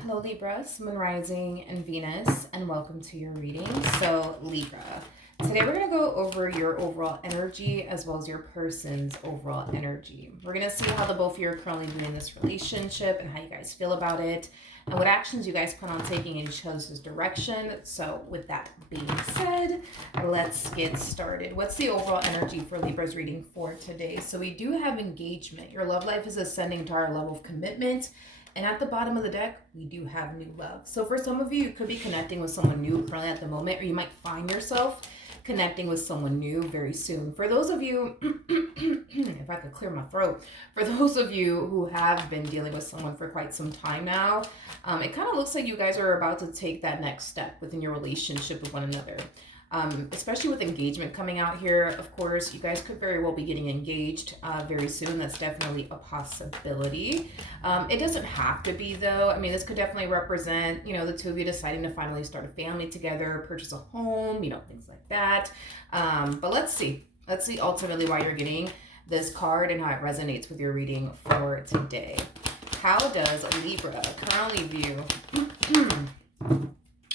Hello Libra, Sun Rising and Venus, and welcome to your reading. So Libra, today we're going to go over your overall energy as well as your person's overall energy. We're going to see how the both of you are currently doing this relationship and how you guys feel about it and what actions you guys plan on taking in each other's direction. So with that being said, let's get started. What's the overall energy for Libra's reading for today? So we do have engagement. Your love life is ascending to our level of commitment. And at the bottom of the deck, we do have new love. So for some of you, you could be connecting with someone new currently at the moment, or you might find yourself connecting with someone new very soon. For those of you, if I could clear my throat, for those of you who have been dealing with someone for quite some time now, it kind of looks like you guys are about to take that next step within your relationship with one another. Especially with engagement coming out here, of course, you guys could very well be getting engaged very soon. That's definitely a possibility. It doesn't have to be, though. I mean, this could definitely represent, the two of you deciding to finally start a family together, purchase a home, things like that. But let's see. Let's see ultimately why you're getting this card and how it resonates with your reading for today. How does Libra currently view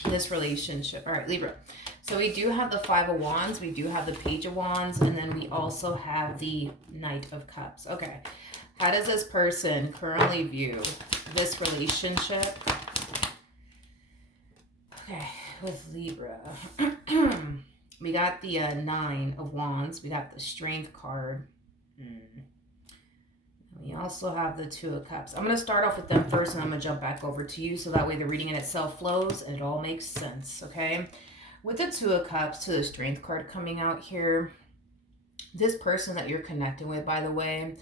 this relationship? All right, Libra. So we do have the Five of Wands, we do have the Page of Wands, and then we also have the Knight of Cups. Okay, how does this person currently view this relationship? Okay, with Libra. We got the Nine of Wands, we got the Strength card. We also have the Two of Cups. I'm going to start off with them first, and I'm going to jump back over to you, so that way the reading in itself flows and it all makes sense, okay? With the Two of Cups to the Strength card coming out here, this person that you're connecting with, by the way,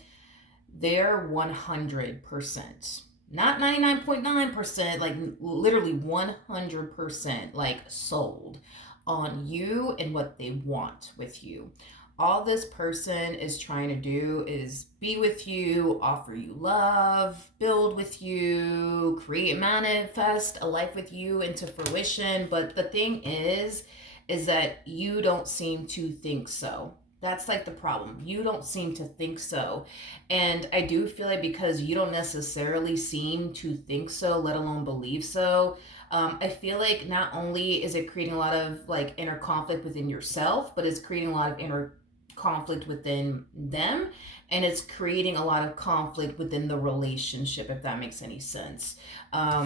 they're 100%. Not 99.9%, like literally 100%, like sold on you and what they want with you. All this person is trying to do is be with you, offer you love, build with you, create, manifest a life with you into fruition. But the thing is that you don't seem to think so. That's like the problem. You don't seem to think so. And I do feel like because you don't necessarily seem to think so, let alone believe so, I feel like not only is it creating a lot of like inner conflict within yourself, but it's creating a lot of inner conflict within them, and it's creating a lot of conflict within the relationship, if that makes any sense. I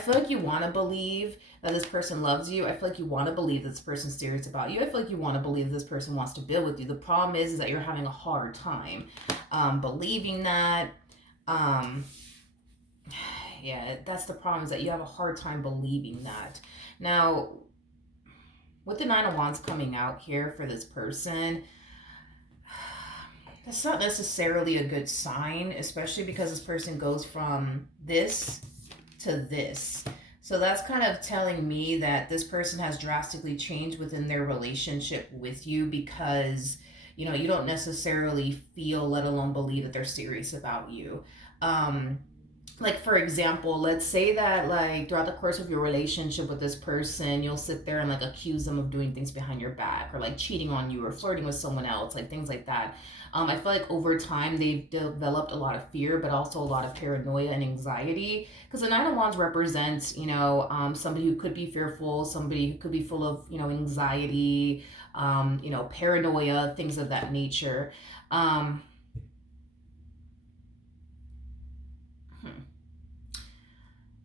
feel like you want to believe that this person loves you. I feel like you want to believe this person's serious about you. I feel like you want to believe this person wants to build with you. The problem is that you're having a hard time believing that. Yeah, that's the problem, is that you have a hard time believing that. Now, with the Nine of Wands coming out here for this person, that's not necessarily a good sign, especially because this person goes from this to this. So that's kind of telling me that this person has drastically changed within their relationship with you, because you don't necessarily feel, let alone believe, that they're serious about you. Like, for example, let's say that like throughout the course of your relationship with this person, you'll sit there and like accuse them of doing things behind your back, or like cheating on you, or flirting with someone else, like things like that. I feel like over time they've developed a lot of fear, but also a lot of paranoia and anxiety, because the Nine of Wands represents somebody who could be fearful, somebody who could be full of anxiety, paranoia, things of that nature.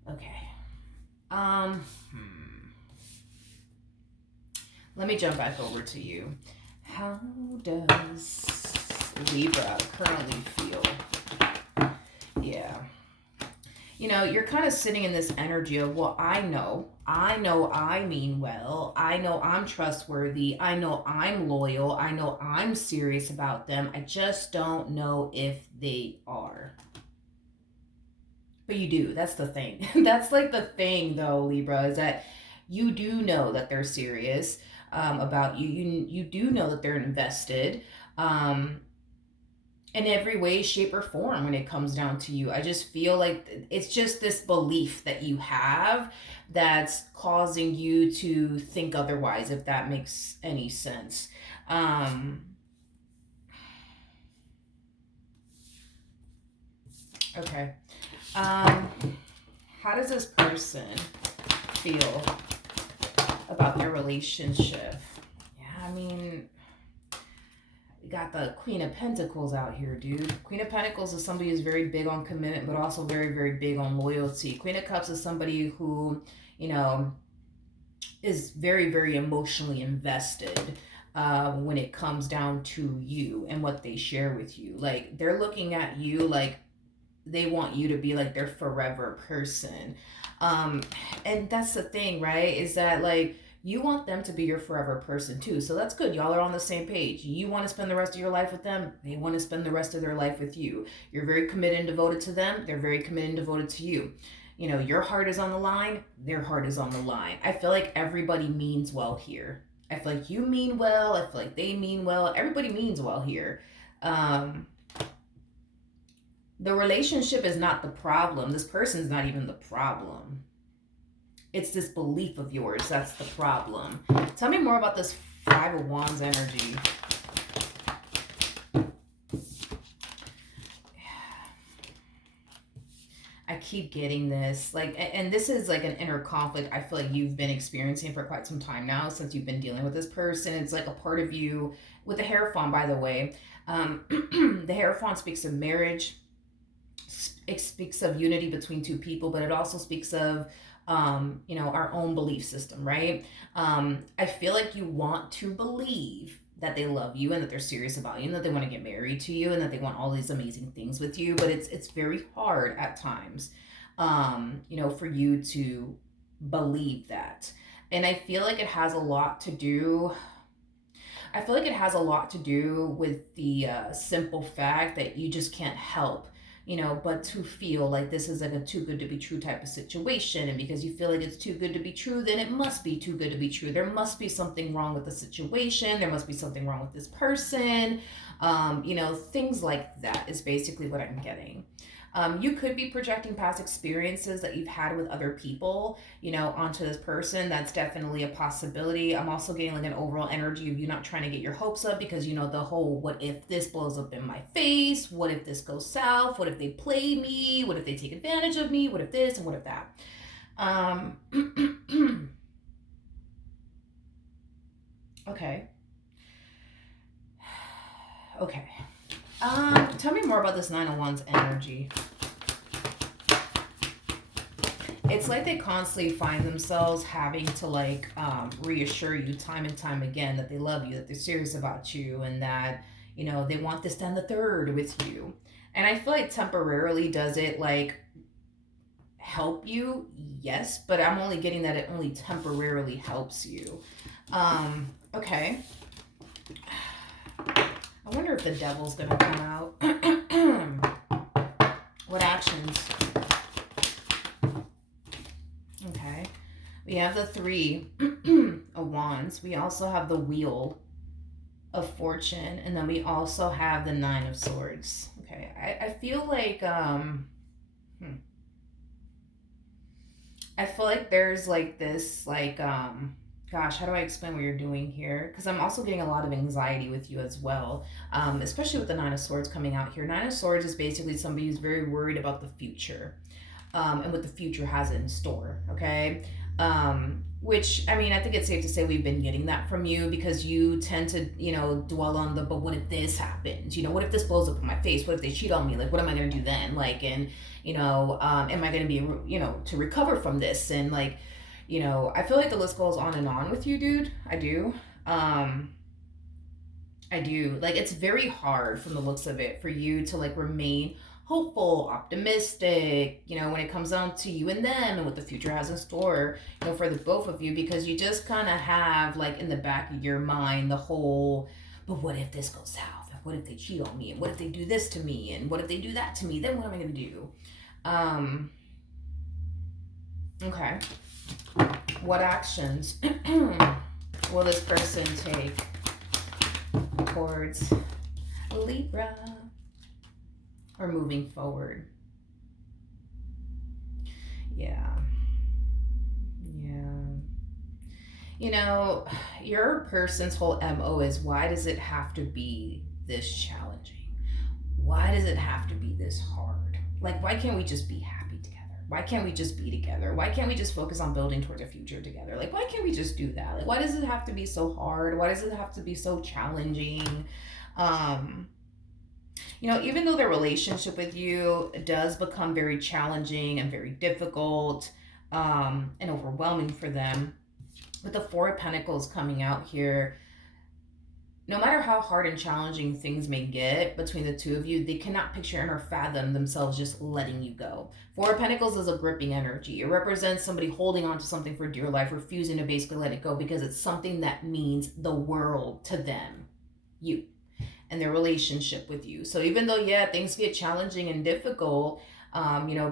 Okay. Let me jump back over to you. How does Libra currently feel? Yeah. You're kind of sitting in this energy of, well, I know I mean well. I know I'm trustworthy. I know I'm loyal. I know I'm serious about them. I just don't know if they are. But you do. That's the thing. That's like the thing, though, Libra, is that you do know that they're serious about you. You do know that they're invested in every way, shape, or form when it comes down to you. I just feel like it's just this belief that you have that's causing you to think otherwise, if that makes any sense. Okay. Um, How does this person feel about their relationship? Yeah, I mean, we got the Queen of Pentacles out here, dude. Queen of Pentacles is somebody who's very big on commitment, but also very, very big on loyalty. Queen of Cups is somebody who, you know, is very, very emotionally invested when it comes down to you and what they share with you. Like, they're looking at you like they want you to be like their forever person. And that's the thing, right? Is that like you want them to be your forever person too. So that's good. Y'all are on the same page. You want to spend the rest of your life with them. They want to spend the rest of their life with you. You're very committed and devoted to them. They're very committed and devoted to you. You know, your heart is on the line. Their heart is on the line. I feel like everybody means well here. I feel like you mean well. I feel like they mean well. Everybody means well here. The relationship is not the problem. This person's not even the problem. It's this belief of yours that's the problem. Tell me more about this Five of Wands energy. I keep getting this. Like, and this is like an inner conflict I feel like you've been experiencing for quite some time now since you've been dealing with this person. It's like a part of you with the Hierophant, by the way. The Hierophant speaks of marriage. It speaks of unity between two people, but it also speaks of you know, our own belief system, right? I feel like you want to believe that they love you and that they're serious about you and that they want to get married to you and that they want all these amazing things with you, but it's very hard at times, you know, for you to believe that. And I feel like it has a lot to do with the simple fact that you just can't help, you know, but to feel like this is like a too good to be true type of situation. And because you feel like it's too good to be true, then it must be too good to be true. There must be something wrong with the situation. There must be something wrong with this person. You know, things like that is basically what I'm getting. You could be projecting past experiences that you've had with other people, you know, onto this person. That's definitely a possibility. I'm also getting like an overall energy of you not trying to get your hopes up because, you know, the whole what if this blows up in my face? What if this goes south? What if they play me? What if they take advantage of me? What if this and what if that? Okay. Okay. Tell me more about this Nine of Wands energy. It's like they constantly find themselves having to like reassure you time and time again that they love you, that they're serious about you, and that, you know, they want this, then the third with you. And I feel like temporarily does it like help you? Yes, but I'm only getting that it only temporarily helps you. Okay. I wonder if the devil's gonna come out. What actions? Okay. We have the Three of Wands. We also have the Wheel of Fortune. And then we also have the Nine of Swords. Okay. I feel like, I feel like there's like this, like, gosh, how do I explain what you're doing here? Because I'm also getting a lot of anxiety with you as well, especially with the Nine of Swords coming out here. Nine of Swords is basically somebody who's very worried about the future and what the future has in store, okay? Which, I mean, I think it's safe to say we've been getting that from you because you tend to, you know, dwell on the, but what if this happens? You know, what if this blows up in my face? What if they cheat on me? Like, what am I going to do then? Like, and, you know, am I going to be, you know, to recover from this? And like, you know, I feel like the list goes on and on with you, dude. I do. I do. Like, it's very hard from the looks of it for you to like remain hopeful, optimistic, you know, when it comes down to you and them and what the future has in store, you know, for the both of you, because you just kind of have like in the back of your mind the whole, but what if this goes south? What if they cheat on me? And what if they do this to me? And what if they do that to me? Then what am I going to do? Okay. What actions will this person take towards Libra or moving forward? Yeah. You know, your person's whole MO is, why does it have to be this challenging? Why does it have to be this hard? Like, why can't we just be happy together? Why can't we just be together? Why can't we just focus on building towards a future together? Like, why can't we just do that? Like, why does it have to be so hard? Why does it have to be so challenging? Um, Even though their relationship with you does become very challenging and very difficult, and overwhelming for them, with the Four of Pentacles coming out here, no matter how hard and challenging things may get between the two of you, they cannot picture and or fathom themselves just letting you go. Four of Pentacles is a gripping energy. It represents somebody holding on to something for dear life, refusing to basically let it go because it's something that means the world to them, you, and their relationship with you. So even though, yeah, things get challenging and difficult,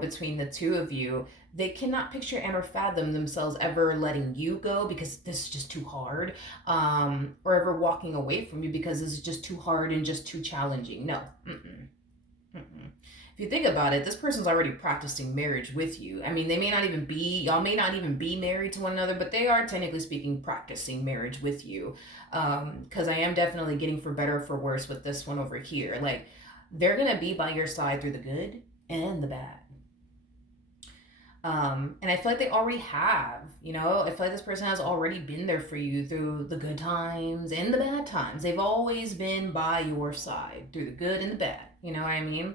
between the two of you, they cannot picture and or fathom themselves ever letting you go because this is just too hard, or ever walking away from you because this is just too hard and just too challenging. No. If you think about it, this person's already practicing marriage with you. I mean, y'all may not even be married to one another, but they are technically speaking practicing marriage with you. Because I am definitely getting for better or for worse with this one over here. Like, they're going to be by your side through the good and the bad. And I feel like they already have, I feel like this person has already been there for you through the good times and the bad times. They've always been by your side through the good and the bad. You know what I mean?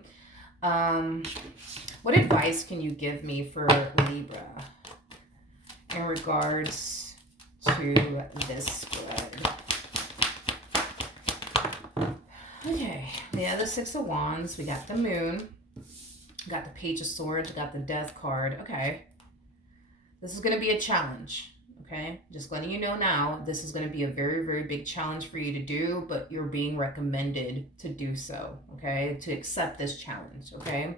What advice can you give me for Libra in regards to this spread? Okay, yeah, the Six of Wands, we got the Moon. Got the Page of Swords, got the Death card. Okay. This is going to be a challenge. Okay. Just letting you know now, this is going to be a very, very big challenge for you to do, but you're being recommended to do so. Okay. To accept this challenge. Okay.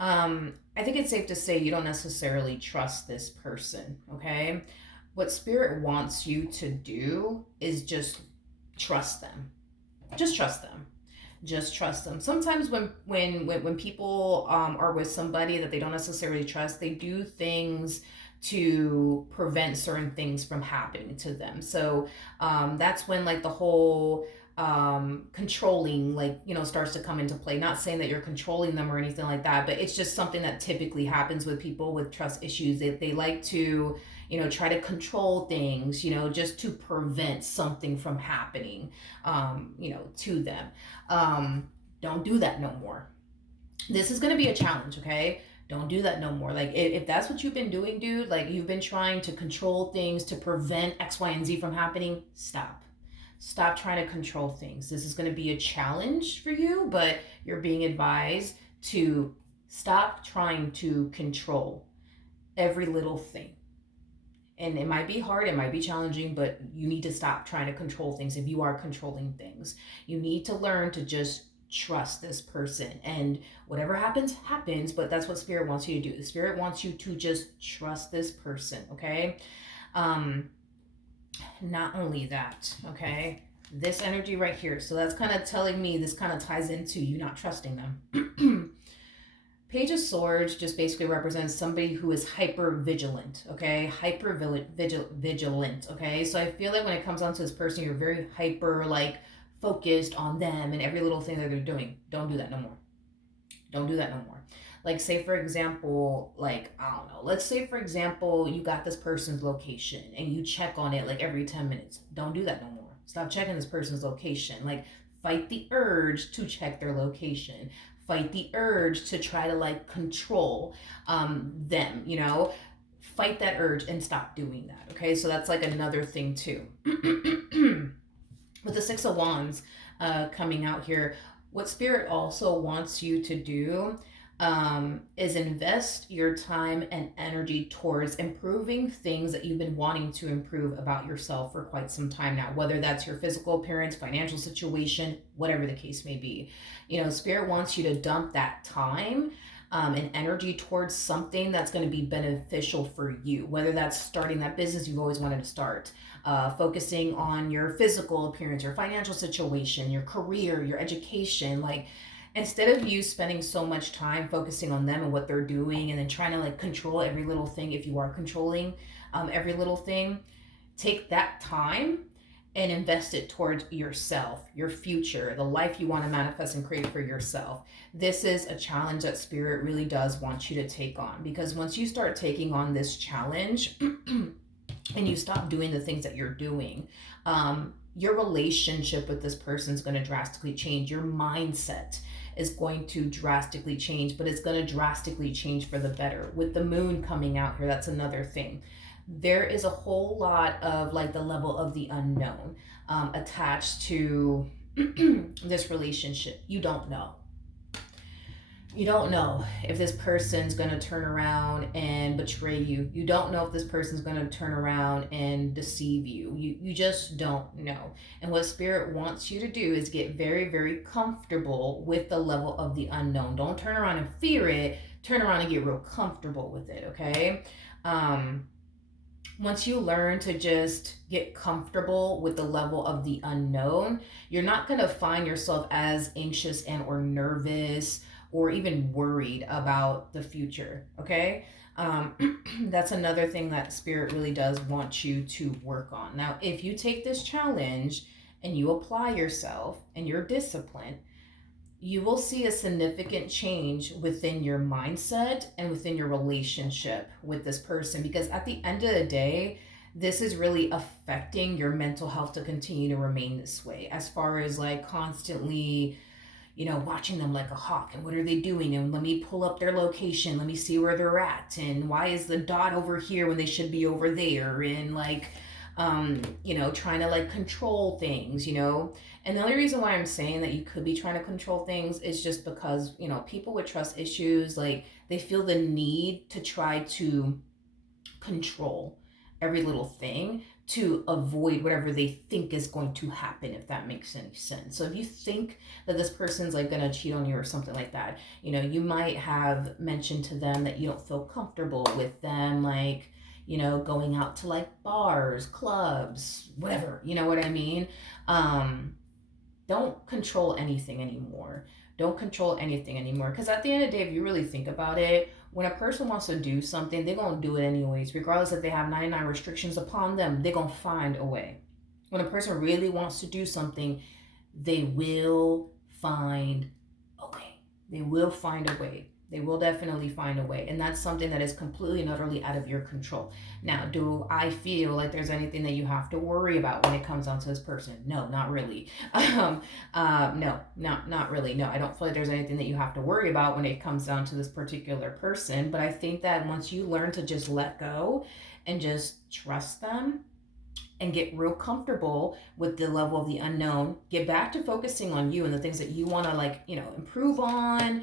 I think it's safe to say you don't necessarily trust this person. Okay. What Spirit wants you to do is just trust them. Just trust them. Just trust them. Sometimes when people are with somebody that they don't necessarily trust, they do things to prevent certain things from happening to them. So that's when like the whole controlling starts to come into play. Not saying that you're controlling them or anything like that, but it's just something that typically happens with people with trust issues. They like to try to control things, just to prevent something from happening, to them. Don't do that no more. This is going to be a challenge, okay? Don't do that no more. Like, if that's what you've been doing, dude, like you've been trying to control things to prevent X, Y, and Z from happening, stop. Stop trying to control things. This is going to be a challenge for you, but you're being advised to stop trying to control every little thing. And it might be hard, it might be challenging, but you need to stop trying to control things if you are controlling things. You need to learn to just trust this person. And whatever happens, happens, but that's what Spirit wants you to do. The Spirit wants you to just trust this person, okay? Not only that, okay? This energy right here. So that's kind of telling me, this kind of ties into you not trusting them. Page of Swords just basically represents somebody who is hyper vigilant, okay? Hyper vigilant, okay? So I feel like when it comes down to this person, you're very hyper, focused on them and every little thing that they're doing. Don't do that no more. Don't do that no more. Like, say, for example, I don't know. Let's say, for example, you got this person's location and you check on it, every 10 minutes. Don't do that no more. Stop checking this person's location. Fight the urge to check their location. Fight the urge to try to control them, fight that urge and stop doing that. Okay. So that's another thing too. With the Six of Wands coming out here, what Spirit also wants you to do is invest your time and energy towards improving things that you've been wanting to improve about yourself for quite some time now, whether that's your physical appearance, financial situation, whatever the case may be. Spirit wants you to dump that time and energy towards something that's going to be beneficial for you, whether that's starting that business you've always wanted to start, focusing on your physical appearance, your financial situation, your career, your education. Instead of you spending so much time focusing on them and what they're doing and then trying to control every little thing, if you are controlling every little thing, take that time and invest it towards yourself, your future, the life you want to manifest and create for yourself. This is a challenge that Spirit really does want you to take on, because once you start taking on this challenge and you stop doing the things that you're doing, your relationship with this person is going to drastically change. Your mindset is going to drastically change, but it's going to drastically change for the better. With the moon coming out here, that's another thing. There is a whole lot of like the level of the unknown attached to this relationship. You don't know if this person's going to turn around and betray you. You don't know if this person's going to turn around and deceive you. You just don't know. And what Spirit wants you to do is get very, very comfortable with the level of the unknown. Don't turn around and fear it. Turn around and get real comfortable with it, okay? Once you learn to just get comfortable with the level of the unknown, you're not going to find yourself as anxious and or nervous or even worried about the future, okay? That's another thing that Spirit really does want you to work on. Now, if you take this challenge and you apply yourself and you're disciplined, you will see a significant change within your mindset and within your relationship with this person, because at the end of the day, this is really affecting your mental health to continue to remain this way, as far as like constantly watching them like a hawk, and what are they doing, and let me pull up their location, let me see where they're at, and why is the dot over here when they should be over there, and like trying to like control things, and the only reason why I'm saying that you could be trying to control things is just because people with trust issues, like they feel the need to try to control every little thing to avoid whatever they think is going to happen, if that makes any sense. So if you think that this person's like gonna cheat on you or something like that, you might have mentioned to them that you don't feel comfortable with them, like going out to like bars, clubs, whatever, you know what I mean? Don't control anything anymore. Don't control anything anymore. Because at the end of the day, if you really think about it, when a person wants to do something, they're going to do it anyways. Regardless if they have 99 restrictions upon them, they're going to find a way. When a person really wants to do something, they will find a way. They will find a way. They will definitely find a way. And that's something that is completely and utterly out of your control. Now, do I feel like there's anything that you have to worry about when it comes down to this person? No, not really. No, not really. No, I don't feel like there's anything that you have to worry about when it comes down to this particular person. But I think that once you learn to just let go and just trust them, and get real comfortable with the level of the unknown, get back to focusing on you and the things that you want to improve on,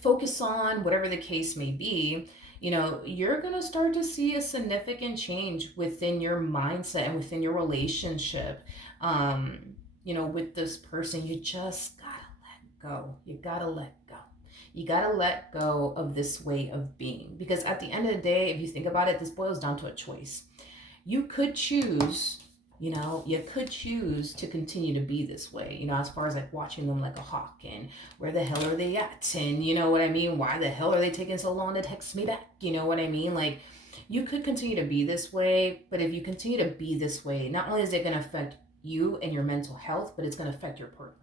focus on, whatever the case may be, you're going to start to see a significant change within your mindset and within your relationship. With this person, you just gotta let go. You gotta let go. You gotta let go of this way of being, because at the end of the day, if you think about it, this boils down to a choice. You could choose, to continue to be this way, as far as like watching them like a hawk, and where the hell are they at? And you know what I mean? Why the hell are they taking so long to text me back? You know what I mean? Like, you could continue to be this way, but if you continue to be this way, not only is it going to affect you and your mental health, but it's going to affect your partner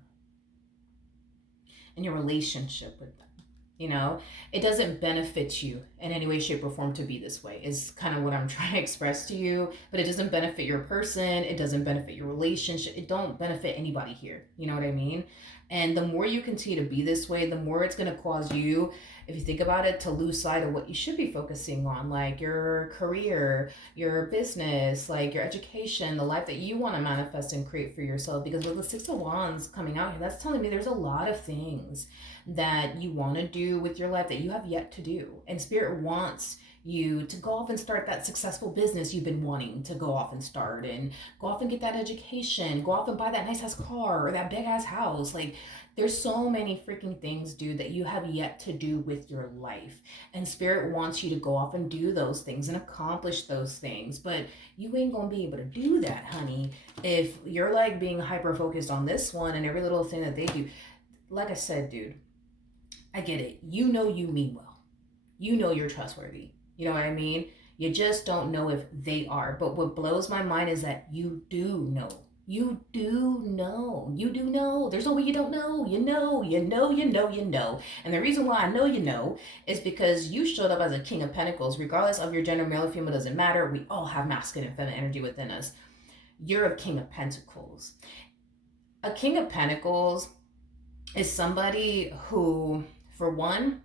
and your relationship with them. It doesn't benefit you in any way, shape, or form to be this way, is kind of what I'm trying to express to you. But it doesn't benefit your person. It doesn't benefit your relationship. It don't benefit anybody here. You know what I mean? And the more you continue to be this way, the more it's going to cause you, if you think about it, to lose sight of what you should be focusing on, like your career, your business, like your education, the life that you want to manifest and create for yourself. Because with the Six of Wands coming out here, that's telling me there's a lot of things that you want to do with your life that you have yet to do. And Spirit wants you to go off and start that successful business you've been wanting to go off and start, and go off and get that education, go off and buy that nice ass car or that big ass house. Like, there's so many freaking things, dude, that you have yet to do with your life. And Spirit wants you to go off and do those things and accomplish those things. But you ain't gonna be able to do that, honey, if you're like being hyper focused on this one and every little thing that they do. Like I said, dude, I get it. You mean well. You're trustworthy. You know what I mean? You just don't know if they are. But what blows my mind is that you do know. You do know. You do know. There's no way you don't know. You know, you know, you know, you know. And the reason why I know you know is because you showed up as a King of Pentacles. Regardless of your gender, male or female, doesn't matter. We all have masculine and feminine energy within us. You're a King of Pentacles. A King of Pentacles is somebody who, for one,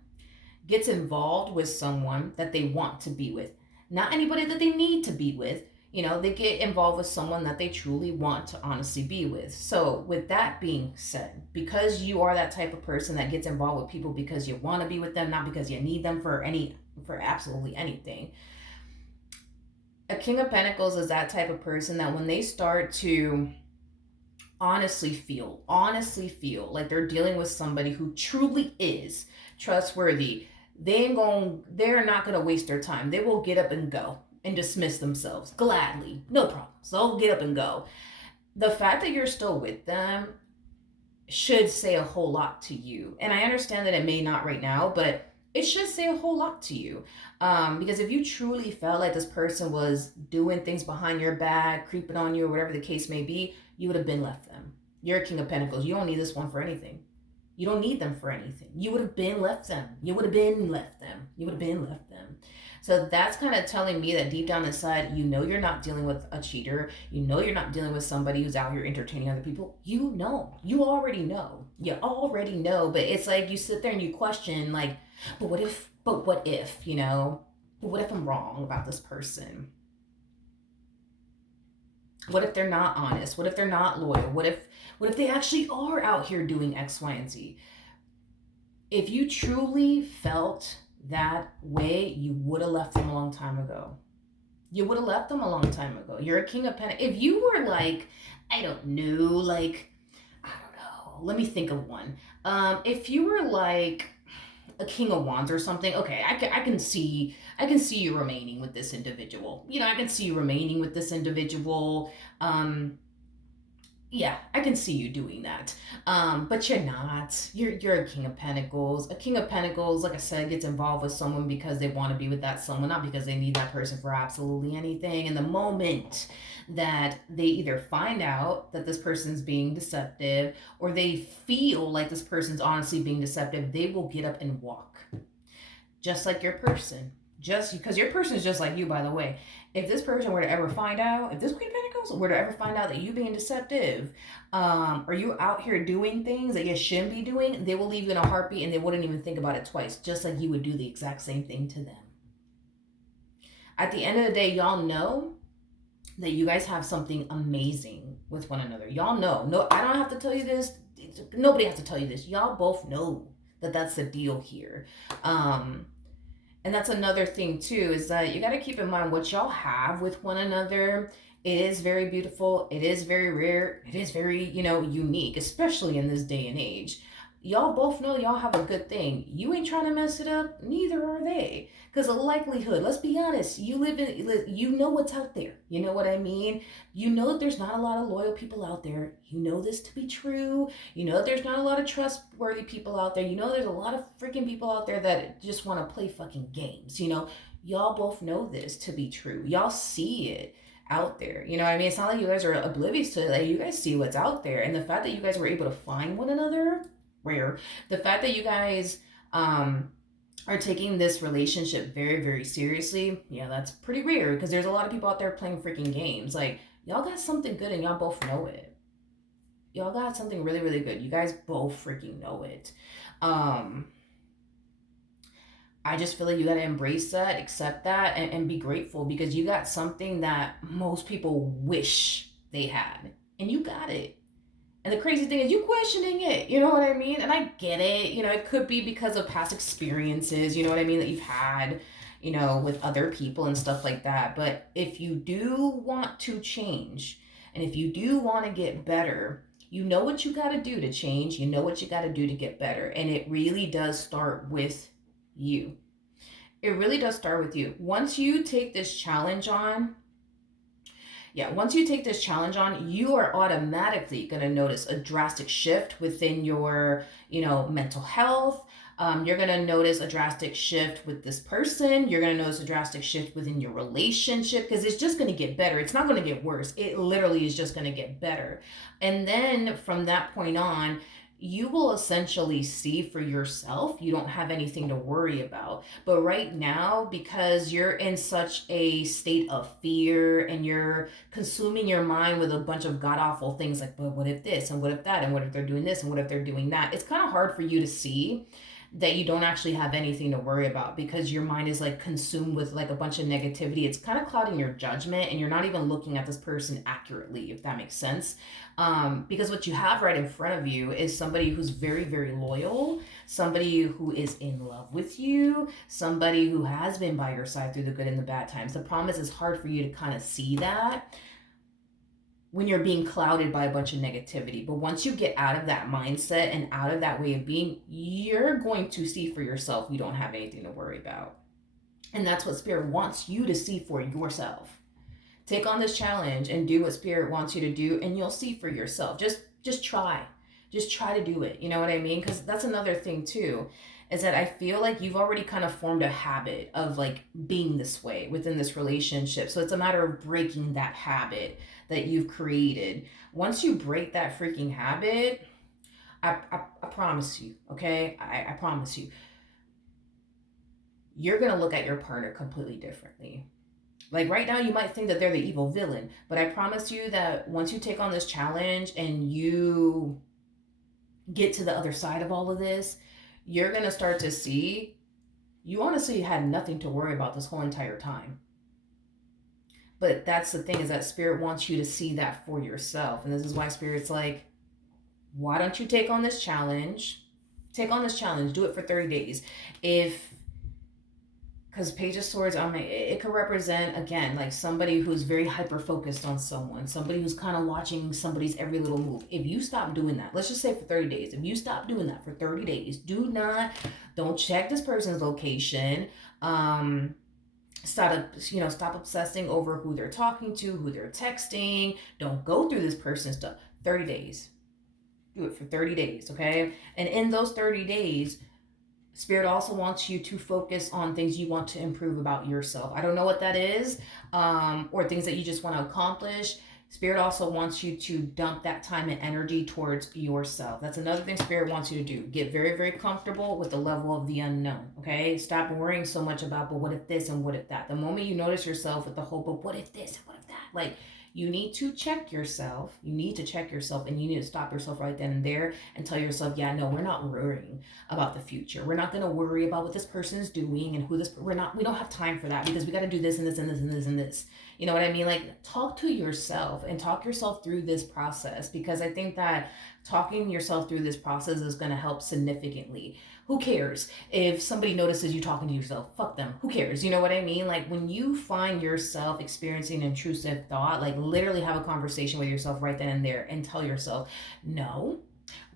gets involved with someone that they want to be with. Not anybody that they need to be with. They get involved with someone that they truly want to honestly be with. So with that being said, because you are that type of person that gets involved with people because you want to be with them, not because you need them for absolutely anything. A King of Pentacles is that type of person that when they start to honestly feel like they're dealing with somebody who truly is trustworthy, they're not going to waste their time. They will get up and go and dismiss themselves gladly. No problem. So they'll get up and go. The fact that you're still with them should say a whole lot to you. And I understand that it may not right now, but it should say a whole lot to you. Because if you truly felt like this person was doing things behind your back, creeping on you, or whatever the case may be, you would have been left them. You're a King of Pentacles. You don't need this one for anything. You don't need them for anything. You would have been left them. You would have been left them. You would have been left them. So that's kind of telling me that deep down inside, you're not dealing with a cheater. You're not dealing with somebody who's out here entertaining other people. You already know. You already know. But it's like you sit there and you question, like, but what if, but what if I'm wrong about this person? What if they're not honest? What if they're not loyal? What if they actually are out here doing X, Y, and Z? If you truly felt that way, you would have left them a long time ago. You would have left them a long time ago. You're a King of Pentacles. If you were like, I don't know, let me think of one. If you were like a King of Wands or something, okay, I can see you remaining with this individual. I can see you remaining with this individual. Yeah, I can see you doing that. But you're not. You're a King of Pentacles. A King of Pentacles, like I said, gets involved with someone because they want to be with that someone, not because they need that person for absolutely anything. And the moment that they either find out that this person's being deceptive or they feel like this person's honestly being deceptive, they will get up and walk. Just like your person. Just because your person is just like you, by the way. If this person were to ever find out, if this Queen of Pentacles were to ever find out that you being deceptive, or you out here doing things that you shouldn't be doing, they will leave you in a heartbeat and they wouldn't even think about it twice, just like you would do the exact same thing to them. At the end of the day, y'all know that you guys have something amazing with one another. Y'all know. No, I don't have to tell you this. Nobody has to tell you this. Y'all both know that that's the deal here. And that's another thing too, is that you got to keep in mind what y'all have with one another. It is very beautiful. It is very rare. It is very, unique, especially in this day and age. Y'all both know y'all have a good thing. You ain't trying to mess it up. Neither are they. Because the likelihood, let's be honest, you know what's out there. You know what I mean? You know that there's not a lot of loyal people out there. You know this to be true. You know that there's not a lot of trustworthy people out there. You know there's a lot of freaking people out there that just want to play fucking games. Y'all both know this to be true. Y'all see it out there. You know what I mean? It's not like you guys are oblivious to it. Like, you guys see what's out there. And the fact that you guys were able to find one another, rare. The fact that you guys are taking this relationship very, very seriously, yeah, that's pretty rare, because there's a lot of people out there playing freaking games. Like, y'all got something good and y'all both know it. Y'all got something really, really good. You guys both freaking know it. I just feel like you got to embrace that, accept that, and be grateful, because you got something that most people wish they had, and you got it. And the crazy thing is you questioning it, you know what I mean? And I get it, it could be because of past experiences, you know what I mean, that you've had, with other people and stuff like that. But if you do want to change, and if you do want to get better, you know what you got to do to change. You know what you got to do to get better. And it really does start with you. It really does start with you. Once you take this challenge on, you are automatically going to notice a drastic shift within your, mental health. You're going to notice a drastic shift with this person. You're going to notice a drastic shift within your relationship because it's just going to get better. It's not going to get worse. It literally is just going to get better. And then from that point on, you will essentially see for yourself. You don't have anything to worry about. But right now, because you're in such a state of fear and you're consuming your mind with a bunch of god awful things like, but what if this and what if that and what if they're doing this and what if they're doing that, it's kind of hard for you to see that you don't actually have anything to worry about because your mind is like consumed with like a bunch of negativity. It's kind of clouding your judgment and you're not even looking at this person accurately, if that makes sense. Because what you have right in front of you is somebody who's very, very loyal, somebody who is in love with you, somebody who has been by your side through the good and the bad times. The problem is it's hard for you to kind of see that when you're being clouded by a bunch of negativity. But once you get out of that mindset and out of that way of being, you're going to see for yourself you don't have anything to worry about. And that's what Spirit wants you to see for yourself. Take on this challenge and do what Spirit wants you to do, and you'll see for yourself. Just try. Just try to do it. You know what I mean? Because that's another thing too, is that I feel like you've already kind of formed a habit of like being this way within this relationship. So it's a matter of breaking that habit that you've created. Once you break that freaking habit, I promise you, okay? I promise you, you're going to look at your partner completely differently. Like right now, you might think that they're the evil villain, but I promise you that once you take on this challenge and you get to the other side of all of this, you're going to start to see you honestly had nothing to worry about this whole entire time. But that's the thing, is that Spirit wants you to see that for yourself. And this is why Spirit's like, why don't you take on this challenge? Take on this challenge. Do it for 30 days. Because Page of Swords, it could represent, again, like somebody who's very hyper-focused on someone. Somebody who's kind of watching somebody's every little move. If you stop doing that, let's just say for 30 days. If you stop doing that for 30 days, don't check this person's location. Stop obsessing over who they're talking to, who they're texting. Don't go through this person's stuff. 30 days. Do it for 30 days, okay? And in those 30 days, Spirit also wants you to focus on things you want to improve about yourself. I don't know what that is, or things that you just want to accomplish. Spirit also wants you to dump that time and energy towards yourself. That's another thing Spirit wants you to do. Get very, very comfortable with the level of the unknown, okay? Stop worrying so much about, but what if this and what if that? The moment you notice yourself with the whole, but what if this and what if that? Like, you need to check yourself. You need to check yourself, and you need to stop yourself right then and there and tell yourself, yeah, no, we're not worrying about the future. We're not going to worry about what this person is doing and we don't have time for that because we got to do this and this and this and this and this. You know what I mean? Like, talk to yourself and talk yourself through this process, because I think that talking yourself through this process is going to help significantly. Who cares if somebody notices you talking to yourself? Fuck them. Who cares? You know what I mean? Like, when you find yourself experiencing intrusive thought, like, literally have a conversation with yourself right then and there and tell yourself, no,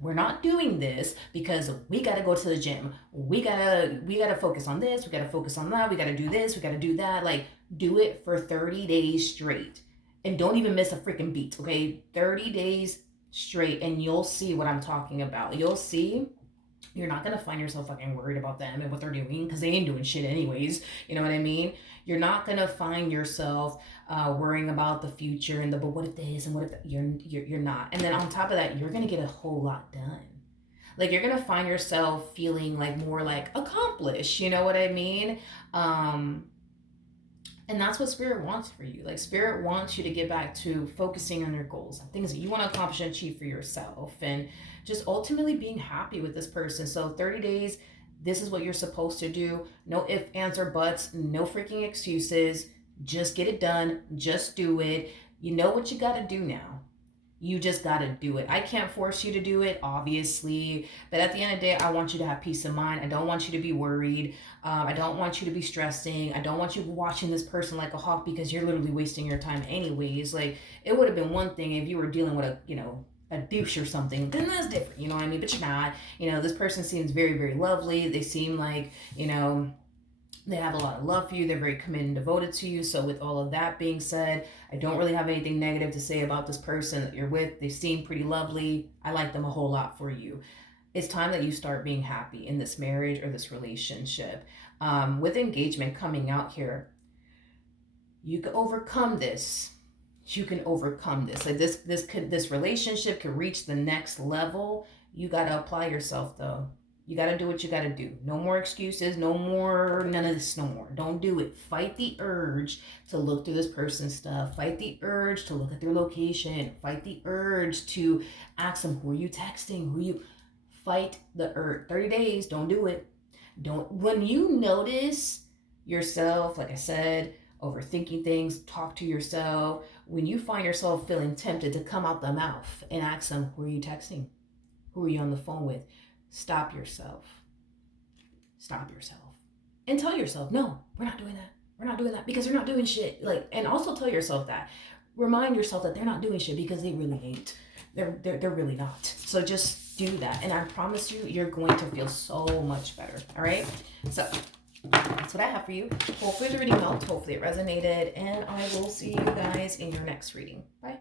we're not doing this because we got to go to the gym. We got to focus on this. We got to focus on that. We got to do this. We got to do that. Like, do it for 30 days straight. And don't even miss a freaking beat, okay? 30 days straight, and you'll see what I'm talking about. You'll see. You're not going to find yourself fucking worried about them and what they're doing, because they ain't doing shit anyways. You know what I mean? You're not going to find yourself worrying about the future and but what if this and what if that? You're not. And then on top of that, you're going to get a whole lot done. Like, you're going to find yourself feeling like more like accomplished. You know what I mean? And that's what Spirit wants for you. Like, Spirit wants you to get back to focusing on your goals, things that you want to accomplish and achieve for yourself, and just ultimately being happy with this person. So 30 days, this is what you're supposed to do. No ifs, ands, or buts. No freaking excuses. Just get it done. Just do it. You know what you got to do now. You just got to do it. I can't force you to do it, obviously. But at the end of the day, I want you to have peace of mind. I don't want you to be worried. I don't want you to be stressing. I don't want you watching this person like a hawk, because you're literally wasting your time anyways. Like, it would have been one thing if you were dealing with a douche or something. Then that's different, you know what I mean? But you're not. This person seems very, very lovely. They seem like, they have a lot of love for you. They're very committed and devoted to you. So with all of that being said, I don't really have anything negative to say about this person that you're with. They seem pretty lovely. I like them a whole lot for you. It's time that you start being happy in this marriage or this relationship. With engagement coming out here, you can overcome this. You can overcome this. Like this relationship can reach the next level. You got to apply yourself though. You got to do what you got to do. No more excuses. No more, none of this no more. Don't do it. Fight the urge to look through this person's stuff. Fight the urge to look at their location. Fight the urge to ask them, who are you texting? Who you, fight the urge. 30 days. Don't do it. Don't, when you notice yourself, like I said, overthinking things, talk to yourself. When you find yourself feeling tempted to come out the mouth and ask them, who are you texting? Who are you on the phone with? Stop yourself. Stop yourself. And tell yourself, no, we're not doing that. We're not doing that because they're not doing shit. Like, and also tell yourself that. Remind yourself that they're not doing shit because they really ain't. They're really not. So just do that. And I promise you, you're going to feel so much better. All right? So that's what I have for you. Hopefully the reading helped. Hopefully it resonated. And I will see you guys in your next reading. Bye.